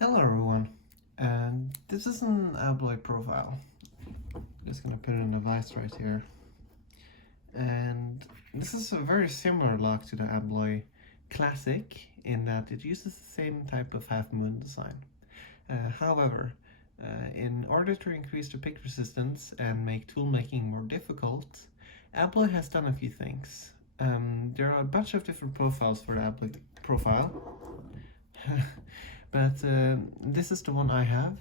Hello everyone, and this is an Abloy profile. I'm just gonna put in a vise right here. And this is a very similar lock to the Abloy Classic in that it uses the same type of half moon design. However, in order to increase the pick resistance and make tool making more difficult, Abloy has done a few things. There are a bunch of different profiles for the Abloy profile. But this is the one I have.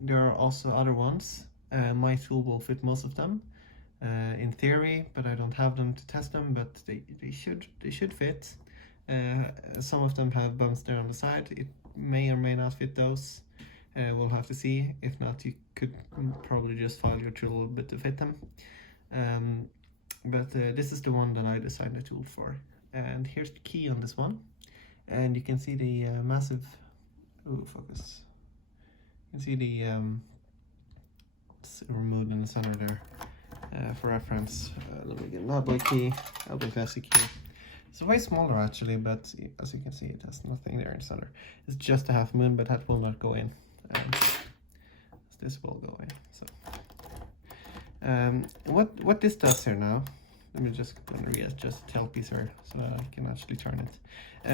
There are also other ones. My tool will fit most of them in theory, but I don't have them to test them, but they should fit. Some of them have bumps there on the side. It may or may not fit those. We'll have to see. If not, you could probably just file your tool a little bit to fit them. But this is the one that I designed the tool for. And here's the key on this one. And you can see the massive, focus. You can see the it's removed in the center there. For reference, let me get an Abloy key, Abloy Classic key. It's way smaller actually, but as you can see, it has nothing there in the center. It's just a half moon, but that will not go in. This will go in. So, what this does here now? Let me just readjust the tailpiece here so that I can actually turn it.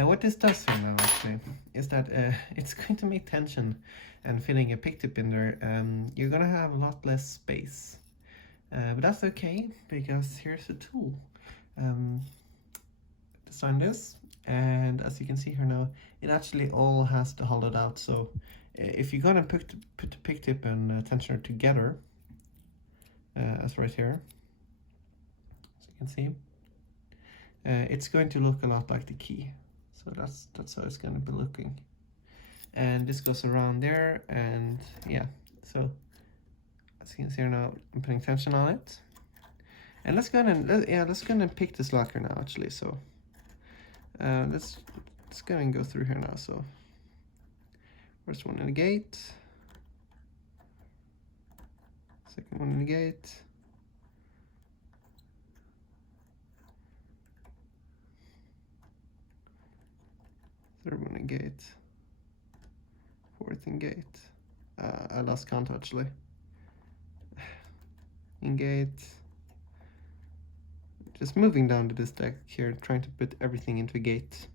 What this does here now actually is that it's going to make tension and fitting a pick tip in there. You're gonna have a lot less space. But that's okay, because here's the tool. Design this, and as you can see here now, it actually all has to hollowed out. So if you're gonna put the pick tip and tensioner together, as right here, as you can see, it's going to look a lot like the key. So that's how it's gonna be looking. And this goes around there, and yeah, so as you can see here now, I'm putting tension on it. And let's go and pick this locker now actually. So let's go and go through here now. So first one in the gate, second one in the gate, third one in gate, fourth in gate. I lost count actually. In gate. Just moving down to this deck here, trying to put everything into gate.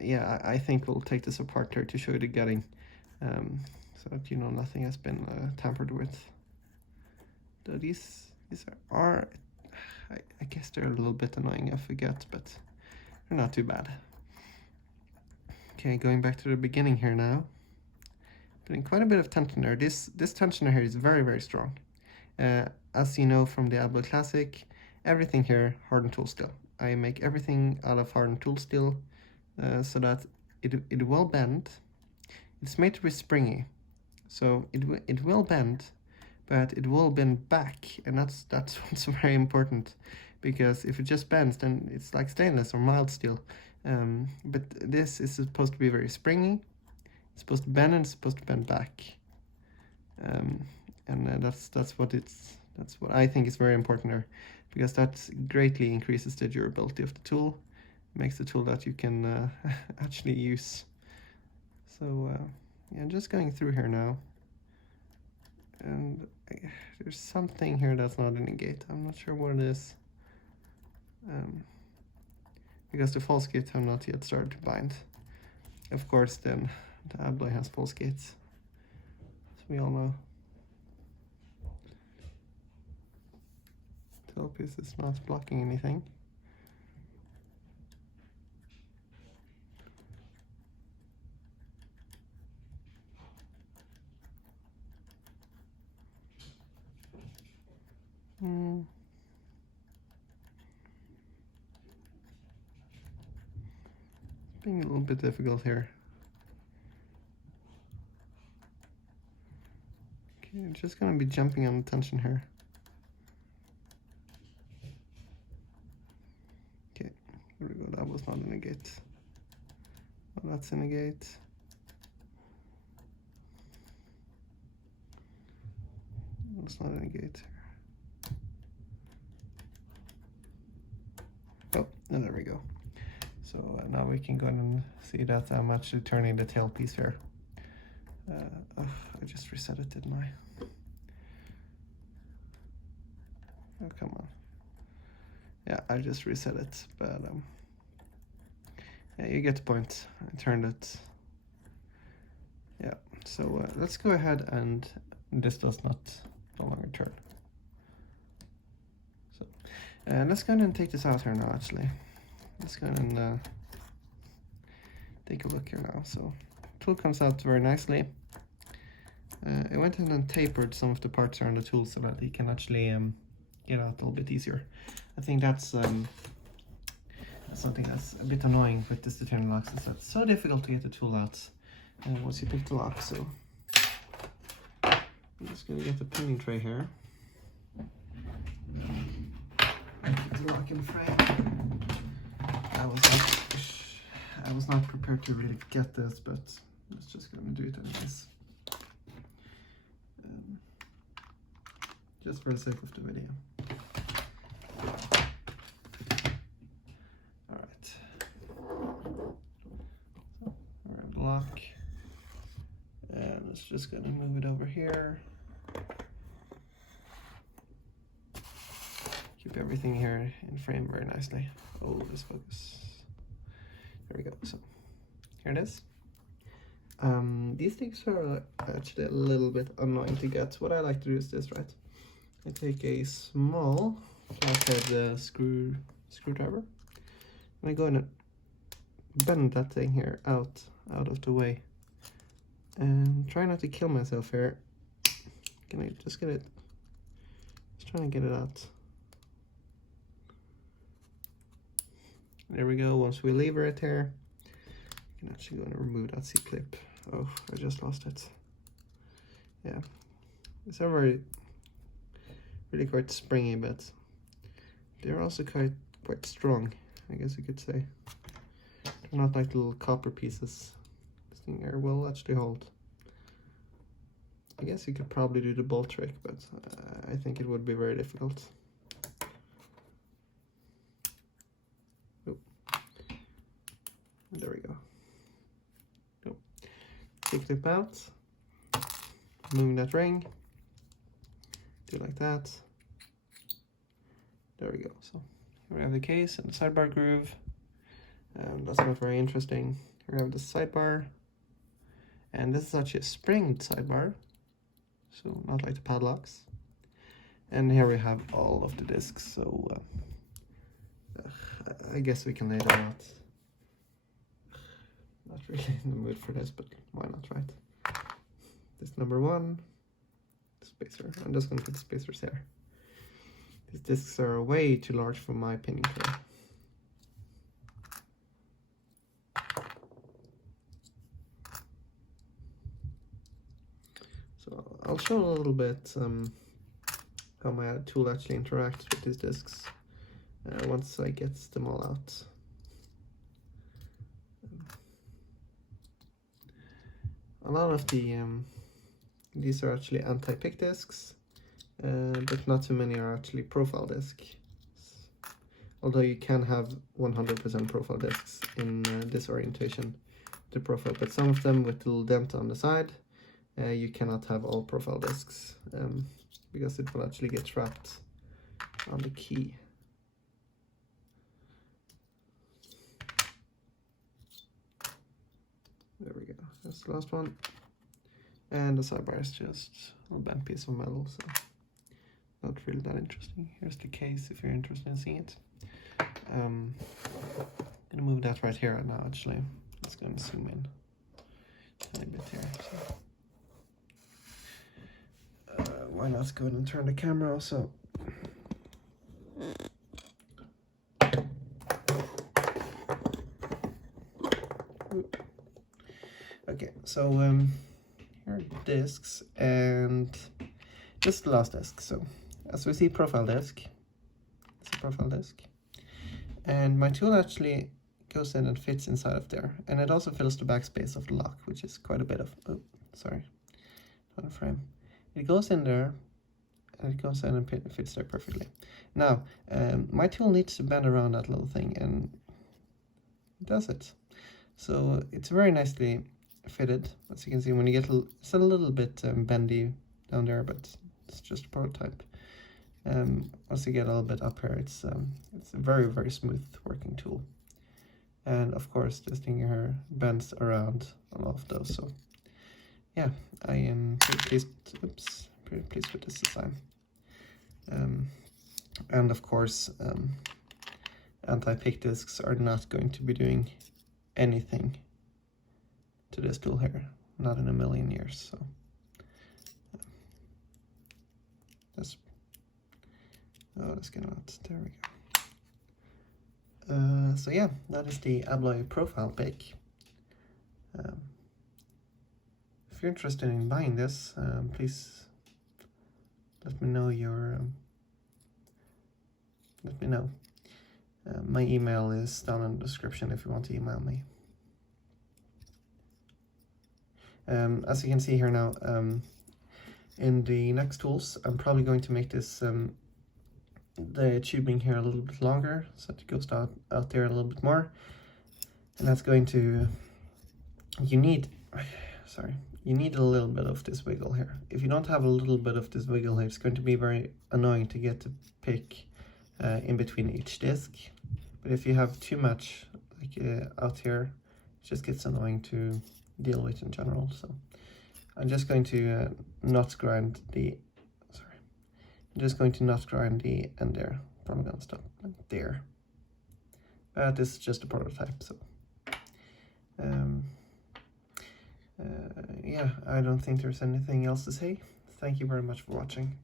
Yeah, I think we'll take this apart here to show you the gutting, so that you know nothing has been tampered with. So these are I guess they're a little bit annoying, I forget, but they're not too bad. Okay, going back to the beginning here now. Putting quite a bit of tension there. This tensioner here is very, very strong. As you know from the Abloy Classic, everything here hardened tool steel. I make everything out of hardened tool steel, so that it will bend. It's made to be springy, so it will bend, but it will bend back, and that's what's very important, because if it just bends, then it's like stainless or mild steel. But this is supposed to be very springy. It's supposed to bend, and it's supposed to bend back. That's what I think is very important there, because that greatly increases the durability of the tool, makes the tool that you can actually use. So yeah, just going through here now, and there's something here that's not in the gate. I'm not sure what it is, because the false gates have not yet started to bind. Of course, then the Abloy has false gates, as we all know. Tailpiece is not blocking anything. Being a little bit difficult here. Okay, I'm just gonna be jumping on the tension here. Okay, there we go, that was not in a gate. Well, that's in a gate. That's not in a gate. Oh, and there we go. So now we can go and see that I'm actually turning the tailpiece here. Oh, I just reset it, didn't I? Oh, come on. Yeah, I just reset it, but yeah, you get the point. I turned it. Yeah, so let's go ahead, and this does not no longer turn. So let's go ahead and take this out here now, actually. Let's go ahead and take a look here now. So tool comes out very nicely. I went in and tapered some of the parts around the tool so that you can actually get out a little bit easier. I think that's something that's a bit annoying with this deterrent locks, is that it's so difficult to get the tool out once you pick the lock. So I'm just going to get the pinning tray here. Get the lock in frame. I was not prepared to really get this, but I was just going to do it anyways. Just for the sake of the video. Alright. So, grab the lock. And it's just going to move it over here. Keep everything here in frame very nicely. Oh, this focus. There we go. So, here it is. These things are actually a little bit annoying to get. What I like to do is this, right? I take a small flathead screwdriver, and I go in and bend that thing here out of the way, and try not to kill myself here. Can I just get it? Just trying to get it out. There we go. Once we lever it here, you can actually go and remove that C-clip. Oh, I just lost it. Yeah, it's really quite springy, but they're also quite strong, I guess you could say. They're not like little copper pieces. This thing here will actually hold. I guess you could probably do the bolt trick, but I think it would be very difficult. Oh. There we go. Go. C-clip out. Moving that ring. Do like that. There we go. So here we have the case and the sidebar groove, and that's not very interesting. Here we have the sidebar, and this is actually a springed sidebar, so not like the padlocks. And here we have all of the discs. So I guess we can lay them out. Not really in the mood for this, but why not, right? This number one. Spacer. I'm just going to put the spacers here. These discs are way too large for my pinning tray. So I'll show a little bit how my tool actually interacts with these discs once I get them all out. A lot of the these are actually anti-pick discs, but not too many are actually profile discs. Although you can have 100% profile discs in this orientation to profile, but some of them with a little dent on the side, you cannot have all profile discs because it will actually get trapped on the key. There we go, that's the last one. And the sidebar is just a little bent piece of metal, so not really that interesting. Here's the case if you're interested in seeing it. I'm gonna move that right here now, actually. Let's go and zoom in a tiny bit here. So. Why not go ahead and turn the camera also? Okay, so here are discs, and this is the last disc. So as we see, profile disc. It's a profile disc, and my tool actually goes in and fits inside of there, and it also fills the backspace of the lock, which is quite a bit of, oh, sorry, on the frame. It goes in there, and it goes in and fits there perfectly. Now, my tool needs to bend around that little thing, and it does it. So it's very nicely fitted. As you can see, when you get it's a little bit bendy down there, but it's just a prototype. Once you get a little bit up here, it's a very, very smooth working tool. And of course, this thing here bends around a lot of those. So yeah, I am pretty pleased. Oops, pretty pleased with this design. And of course, anti-pick discs are not going to be doing anything to this tool here, not in a million years. So that's let's get out. There we go. So yeah, that is the Abloy profile pick. If you're interested in buying this, please let me know let me know. My email is down in the description if you want to email me. As you can see here now, in the next tools, I'm probably going to make this the tubing here a little bit longer, so it goes out there a little bit more, and that's going to, you need a little bit of this wiggle here. If you don't have a little bit of this wiggle here, it's going to be very annoying to get the pick in between each disc. But if you have too much like out here, it just gets annoying to deal with in general. So I'm just going to not grind the end there. Probably gonna stop there. But this is just a prototype, so yeah, I don't think there's anything else to say. Thank you very much for watching.